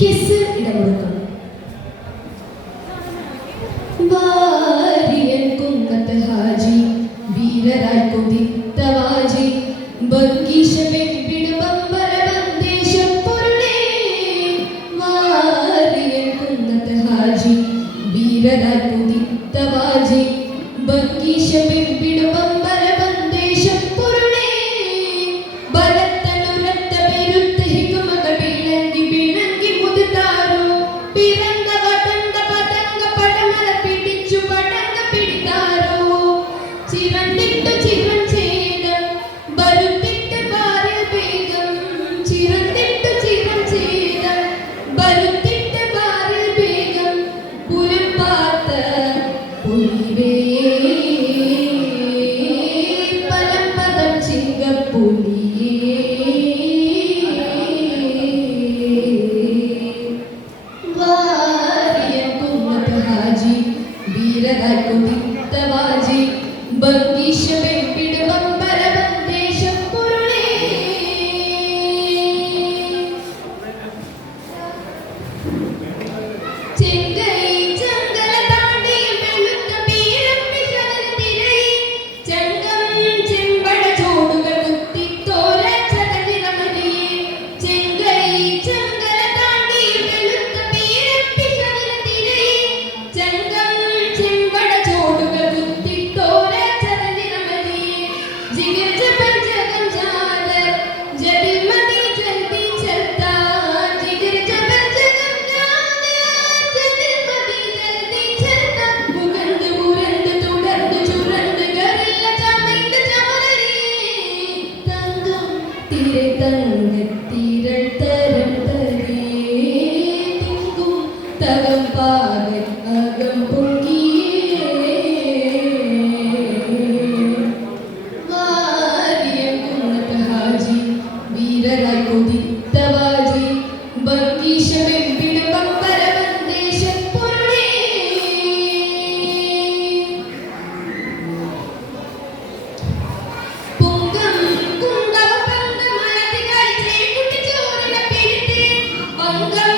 Kiss ഇടമുഴക്കം. വാരിയൻ കുന്നത്ത് ഹാജി വീരരായി കൊതിത്ത വാജി ബംഗീശ വെപ്പിടുമ്പര ബന്ദേശം പൊരുളേ. വാരിയൻ കുന്നത്ത് ഹാജി വീരരായി കൊതിത്ത വാജി ബംഗീശ വെപ്പിടുമ്പര ബന്ദേശം പൊരുളേ. ബലത്തനുരത്ത പെരുത്ത ഹികുമകൾ വിളങ്ങി വിളങ്ങി മുതിർത്താരോ പിറന്ന വടങ്ക പടങ്ക പടമല പിടിച്ചു പടങ്ക പിടിത്താരോ. ചിരണ്ടിട്ട് ചിരം ചെയ്ത ബലുത്തിട്ട് ബാരിൽ വേഗം ചിരണ്ടിട്ട് ചിരം ചെയ്ത ബലുത്തിട്ട് ബാരിൽ വേഗം പുലും പാത്ത പുലിവേ പലം പദം ചിങ്കപ്പുലിയേ. വാരിയൻ കുന്നത്ത് ഹാജി വീരരായി കൊതിത്ത വാജി ബംഗീശ വെപ്പിടുമ്പര ബന്ദേശം പൊരുളേ. ചെങ്കൈ ചങ്കല താണ്ടി വെളുത്ത പീരമ്പി ശരന തിരയി ചങ്കം ചെമ്പട ചോടുകൾ കുത്തിത്തോര ചതലിറമലിയെ. ചെങ്കൈ ചങ്കല താണ്ടി വെളുത്ത പീരമ്പി ശരന തിരയി ചങ്കം ചെമ്പട ചോടുകൾ കുത്തിത്തോര ചതലിറമലിയെ. ജിഗർ ജബർ ജഗം ജാദർ ജബിൽ മതി ജൽദി ചലता. ജിഗർ ജബർ ജഗം ജാദർ ജബിൽ മതി ജൽദി ചലता. മുകന്ത് മുരന്ത് തുടർന്ന് ചുരന്ത് ഗറില്ല ചമൈന്ത് ചമരലിയെ. തങ്കം തിരെ തങ്കത്തിരൾ തരം തരിയേ. തിങ്കും തകം പാകൻ അകം പൊങ്കിയേ. വാരിയൻ കുന്നത്ത് ഹാജി വീരരായി കൊതിത്ത വാജി ബംഗീശ വെപ്പിടുമ്പര ബന്ദേശം പൊരുളേ. പുങ്കം കുന്തവ പന്തമലതികൾ ചേക്കുട്ടി ചോരന പിരിട്ട് അംഗം